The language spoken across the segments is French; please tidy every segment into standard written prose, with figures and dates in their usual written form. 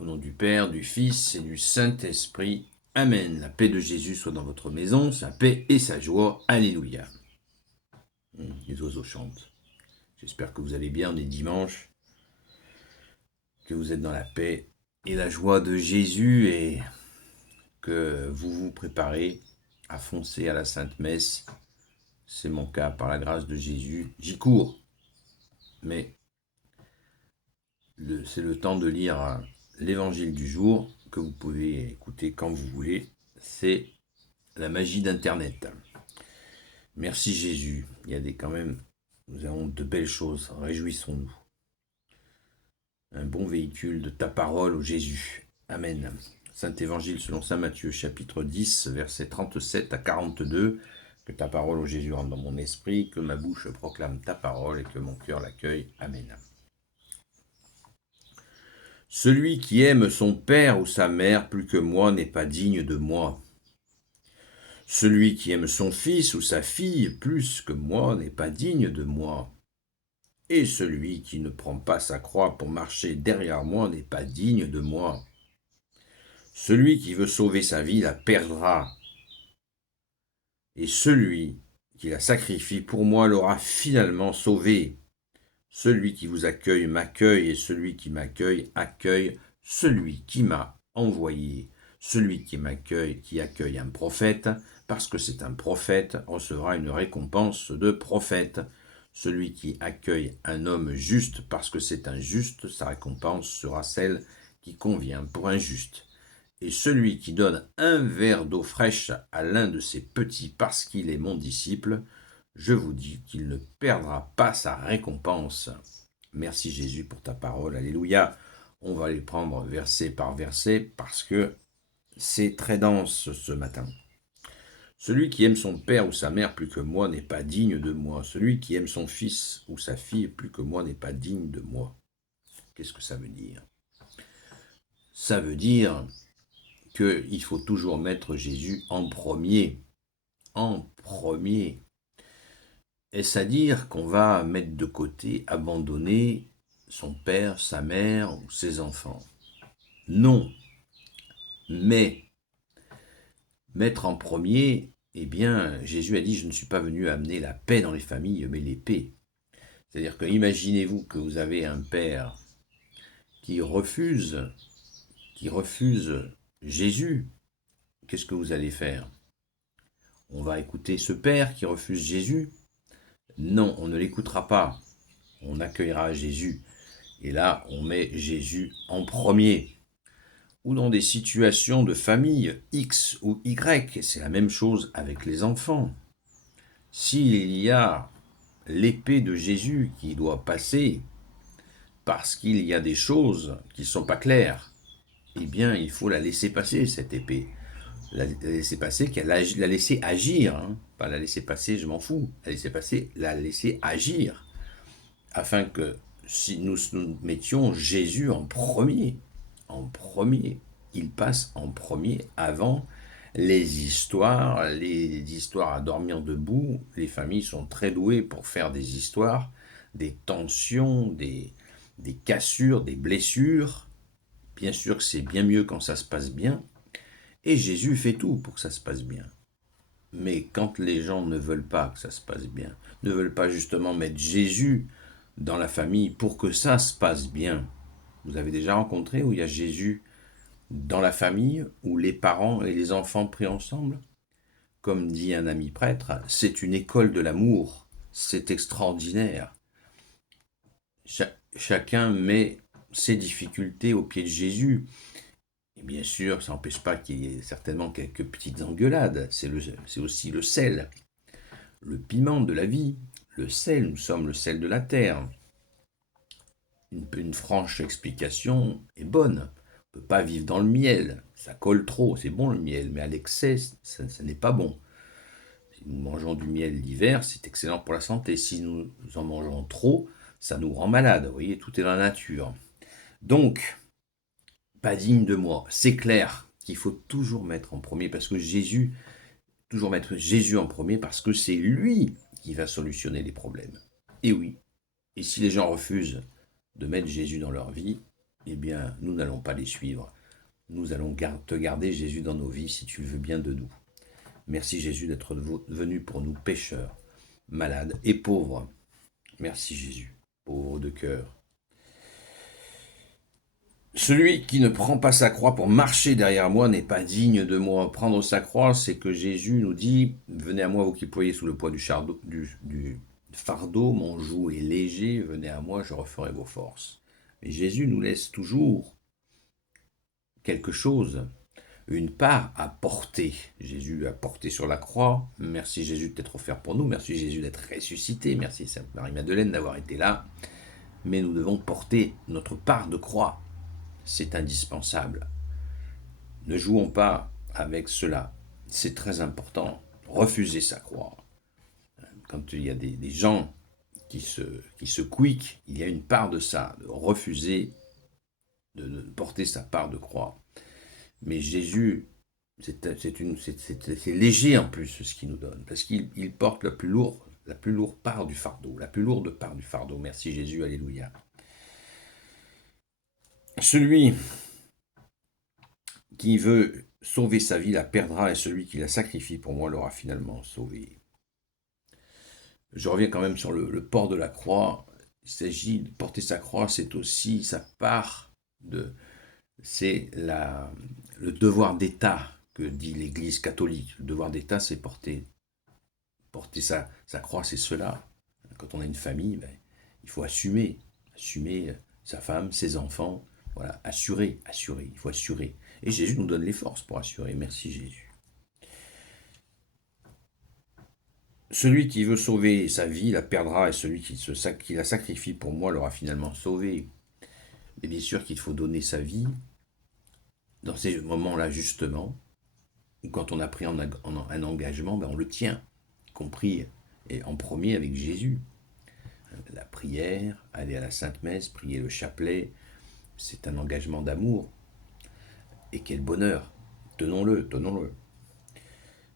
Au nom du Père, du Fils et du Saint-Esprit. Amen. La paix de Jésus soit dans votre maison, sa paix et sa joie. Alléluia. Les oiseaux chantent. J'espère que vous allez bien, on est dimanche, que vous êtes dans la paix et la joie de Jésus et que vous vous préparez à foncer à la Sainte Messe. C'est mon cas, par la grâce de Jésus. J'y cours, mais c'est le temps de lire l'évangile du jour que vous pouvez écouter quand vous voulez. C'est la magie d'Internet. Merci Jésus. Il y a quand même, nous avons de belles choses. Réjouissons-nous. Un bon véhicule de ta parole, ô Jésus. Amen. Saint Évangile selon saint Matthieu, chapitre 10, versets 37 à 42. Que ta parole, ô Jésus, rentre dans mon esprit, que ma bouche proclame ta parole et que mon cœur l'accueille. Amen. Celui qui aime son père ou sa mère plus que moi n'est pas digne de moi. Celui qui aime son fils ou sa fille plus que moi n'est pas digne de moi. Et celui qui ne prend pas sa croix pour marcher derrière moi n'est pas digne de moi. Celui qui veut sauver sa vie la perdra. Et celui qui la sacrifie pour moi l'aura finalement sauvée. Celui qui vous accueille m'accueille, et celui qui m'accueille accueille celui qui m'a envoyé. Celui qui accueille un prophète, parce que c'est un prophète, recevra une récompense de prophète. Celui qui accueille un homme juste, parce que c'est un juste, sa récompense sera celle qui convient pour un juste. Et celui qui donne un verre d'eau fraîche à l'un de ses petits parce qu'il est mon disciple, je vous dis qu'il ne perdra pas sa récompense. Merci Jésus pour ta parole, alléluia. On va les prendre verset par verset parce que c'est très dense ce matin. Celui qui aime son père ou sa mère plus que moi n'est pas digne de moi. Celui qui aime son fils ou sa fille plus que moi n'est pas digne de moi. Qu'est-ce que ça veut dire? Ça veut dire qu'il faut toujours mettre Jésus en premier. En premier. Est-ce à dire qu'on va mettre de côté, abandonner son père, sa mère ou ses enfants? Non. Mais mettre en premier, eh bien, Jésus a dit « Je ne suis pas venu amener la paix dans les familles, mais l'épée ». C'est-à-dire que imaginez-vous que vous avez un père qui refuse Jésus. Qu'est-ce que vous allez faire? On va écouter ce père qui refuse Jésus? Non, on ne l'écoutera pas. On accueillera Jésus. Et là, on met Jésus en premier. Ou dans des situations de famille X ou Y, c'est la même chose avec les enfants. S'il y a l'épée de Jésus qui doit passer parce qu'il y a des choses qui ne sont pas claires, eh bien, il faut la laisser passer, cette épée. La laisser passer, la laisser agir, hein. Pas la laisser passer, je m'en fous. La laisser passer, la laisser agir. Afin que si nous mettions Jésus en premier, il passe en premier avant les histoires à dormir debout. Les familles sont très douées pour faire des histoires, des tensions, des cassures, des blessures. Bien sûr que c'est bien mieux quand ça se passe bien, et Jésus fait tout pour que ça se passe bien. Mais quand les gens ne veulent pas que ça se passe bien, ne veulent pas justement mettre Jésus dans la famille pour que ça se passe bien. Vous avez déjà rencontré où il y a Jésus dans la famille, où les parents et les enfants prient ensemble? Comme dit un ami prêtre, c'est une école de l'amour, c'est extraordinaire. Chacun met ses difficultés au pied de Jésus. Et bien sûr, ça n'empêche pas qu'il y ait certainement quelques petites engueulades. C'est aussi le sel, le piment de la vie. Le sel, nous sommes le sel de la terre. Une franche explication est bonne. On ne peut pas vivre dans le miel. Ça colle trop, c'est bon le miel, mais à l'excès, ça n'est pas bon. Si nous mangeons du miel l'hiver, c'est excellent pour la santé. Si nous en mangeons trop, ça nous rend malade. Vous voyez, tout est dans la nature. Donc, pas digne de moi. C'est clair qu'il faut toujours mettre en premier, parce que toujours mettre Jésus en premier, parce que c'est lui qui va solutionner les problèmes. Et oui, et si les gens refusent de mettre Jésus dans leur vie, eh bien, nous n'allons pas les suivre. Nous allons te garder, Jésus, dans nos vies, si tu le veux bien de nous. Merci, Jésus, d'être venu pour nous, pécheurs, malades et pauvres. Merci, Jésus, pauvres de cœur. Celui qui ne prend pas sa croix pour marcher derrière moi n'est pas digne de moi. Prendre sa croix, c'est que Jésus nous dit, venez à moi, vous qui ployez sous le poids du fardeau, mon joug est léger, venez à moi, je referai vos forces. Mais Jésus nous laisse toujours quelque chose, une part à porter. Jésus a porté sur la croix. Merci Jésus d'être offert pour nous. Merci Jésus d'être ressuscité. Merci Sainte Marie-Madeleine d'avoir été là. Mais nous devons porter notre part de croix. C'est indispensable. Ne jouons pas avec cela. C'est très important. Refuser sa croix. Quand il y a des gens qui se quiquent, il y a une part de ça, de refuser de porter sa part de croix. Mais Jésus, c'est léger en plus ce qu'il nous donne, parce qu'il porte la plus lourde part du fardeau, la plus lourde part du fardeau. Merci Jésus, alléluia. Celui qui veut sauver sa vie la perdra, et celui qui la sacrifie pour moi l'aura finalement sauvée. Je reviens quand même sur le port de la croix. Il s'agit de porter sa croix, c'est aussi sa part c'est le devoir d'État que dit l'Église catholique. Le devoir d'État, c'est porter sa croix, c'est cela. Quand on a une famille, il faut assumer sa femme, ses enfants. Voilà, assurer, il faut assurer. Et Jésus nous donne les forces pour assurer. Merci Jésus. Celui qui veut sauver sa vie la perdra, et celui qui la sacrifie pour moi l'aura finalement sauvée. Mais bien sûr qu'il faut donner sa vie dans ces moments-là, justement, où quand on a pris un engagement, on le tient, y compris et en premier avec Jésus. La prière, aller à la Sainte Messe, prier le chapelet, c'est un engagement d'amour. Et quel bonheur! Tenons-le, tenons-le.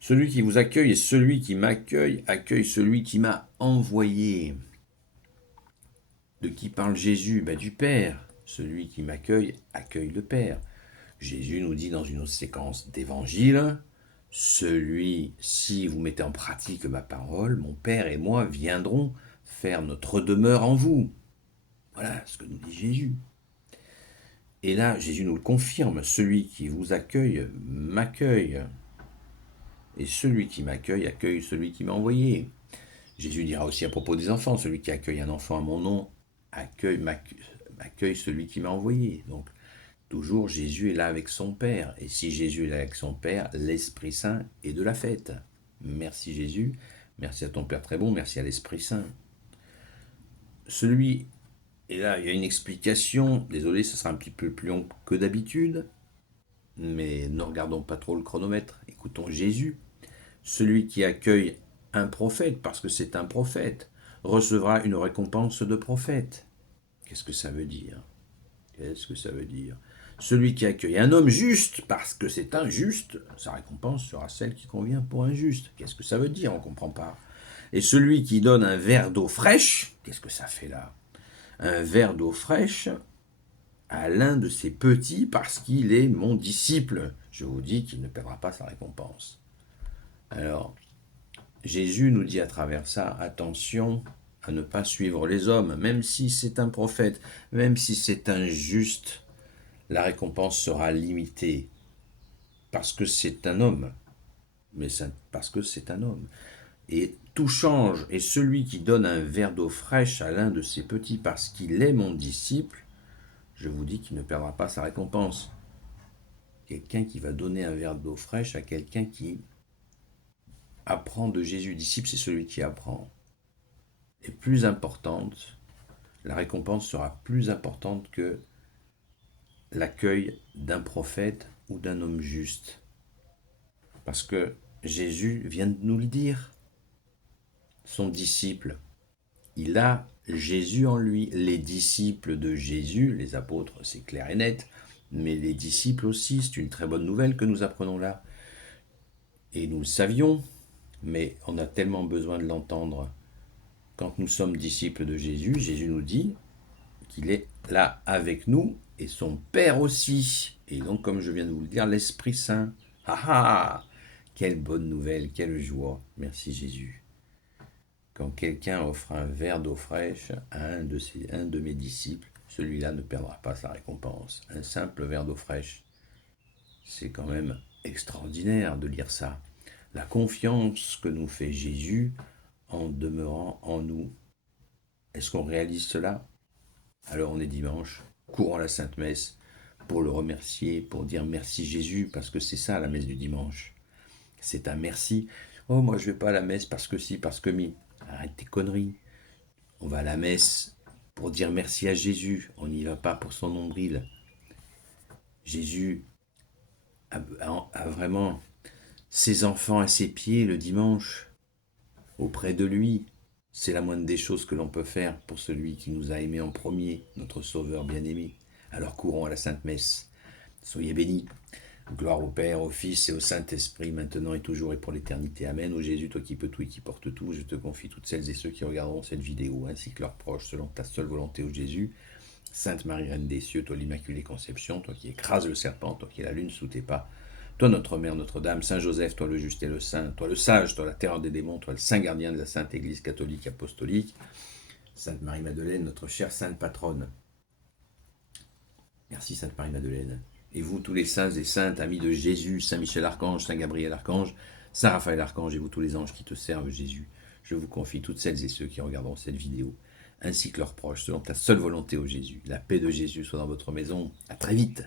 Celui qui vous accueille et celui qui m'accueille accueille celui qui m'a envoyé. De qui parle Jésus? Du Père. Celui qui m'accueille accueille le Père. Jésus nous dit dans une autre séquence d'évangile, si vous mettez en pratique ma parole, mon Père et moi viendrons faire notre demeure en vous. Voilà ce que nous dit Jésus. Et là, Jésus nous le confirme, celui qui vous accueille m'accueille. Et celui qui m'accueille accueille celui qui m'a envoyé. Jésus dira aussi à propos des enfants, celui qui accueille un enfant à mon nom accueille celui qui m'a envoyé. Donc, toujours, Jésus est là avec son Père. Et si Jésus est là avec son Père, l'Esprit Saint est de la fête. Merci Jésus, merci à ton Père très bon, merci à l'Esprit Saint. Et là, il y a une explication. Désolé, ce sera un petit peu plus long que d'habitude. Mais ne regardons pas trop le chronomètre. Écoutons Jésus. Celui qui accueille un prophète, parce que c'est un prophète, recevra une récompense de prophète. Qu'est-ce que ça veut dire? Qu'est-ce que ça veut dire? Celui qui accueille un homme juste, parce que c'est un juste, sa récompense sera celle qui convient pour un juste. Qu'est-ce que ça veut dire? On ne comprend pas. Et celui qui donne un verre d'eau fraîche, qu'est-ce que ça fait là? Un verre d'eau fraîche à l'un de ses petits, parce qu'il est mon disciple. Je vous dis qu'il ne perdra pas sa récompense. Alors, Jésus nous dit à travers ça, attention à ne pas suivre les hommes, même si c'est un prophète, même si c'est un juste, la récompense sera limitée, parce que c'est un homme, parce que c'est un homme. Et tout change, et celui qui donne un verre d'eau fraîche à l'un de ses petits parce qu'il est mon disciple, je vous dis qu'il ne perdra pas sa récompense. Quelqu'un qui va donner un verre d'eau fraîche à quelqu'un qui apprend de Jésus. Disciple, c'est celui qui apprend. Et plus importante, la récompense sera plus importante que l'accueil d'un prophète ou d'un homme juste. Parce que Jésus vient de nous le dire. Son disciple, il a Jésus en lui. Les disciples de Jésus, les apôtres, c'est clair et net, mais les disciples aussi, c'est une très bonne nouvelle que nous apprenons là. Et nous le savions, mais on a tellement besoin de l'entendre. Quand nous sommes disciples de Jésus, Jésus nous dit qu'il est là avec nous et son Père aussi. Et donc, comme je viens de vous le dire, l'Esprit Saint. Ah ah! Quelle bonne nouvelle, quelle joie. Merci Jésus. Quand quelqu'un offre un verre d'eau fraîche à un de mes disciples, celui-là ne perdra pas sa récompense. Un simple verre d'eau fraîche. C'est quand même extraordinaire de lire ça. La confiance que nous fait Jésus en demeurant en nous. Est-ce qu'on réalise cela? Alors on est dimanche, courons à la Sainte Messe pour le remercier, pour dire merci Jésus, parce que c'est ça la messe du dimanche. C'est un merci. Oh, moi je vais pas à la messe parce que si, parce que mi. Arrête tes conneries. On va à la messe pour dire merci à Jésus. On n'y va pas pour son nombril. Jésus a vraiment ses enfants à ses pieds le dimanche, auprès de lui. C'est la moindre des choses que l'on peut faire pour celui qui nous a aimés en premier, notre Sauveur bien-aimé. Alors courons à la Sainte Messe. Soyez bénis. Gloire au Père, au Fils et au Saint-Esprit, maintenant et toujours et pour l'éternité. Amen. Ô Jésus, toi qui peux tout et qui portes tout, je te confie toutes celles et ceux qui regarderont cette vidéo, ainsi que leurs proches, selon ta seule volonté, ô Jésus. Sainte Marie, Reine des cieux, toi l'Immaculée Conception, toi qui écrases le serpent, toi qui es la lune sous tes pas, toi notre Mère, Notre-Dame, Saint Joseph, toi le juste et le saint, toi le sage, toi la terreur des démons, toi le saint gardien de la Sainte Église catholique apostolique, Sainte Marie-Madeleine, notre chère Sainte Patronne. Merci Sainte Marie-Madeleine. Et vous, tous les saints et saintes, amis de Jésus, Saint Michel Archange, Saint Gabriel Archange, Saint Raphaël Archange, et vous tous les anges qui te servent, Jésus, je vous confie toutes celles et ceux qui regarderont cette vidéo, ainsi que leurs proches, selon ta seule volonté, ô Jésus. La paix de Jésus soit dans votre maison. À très vite.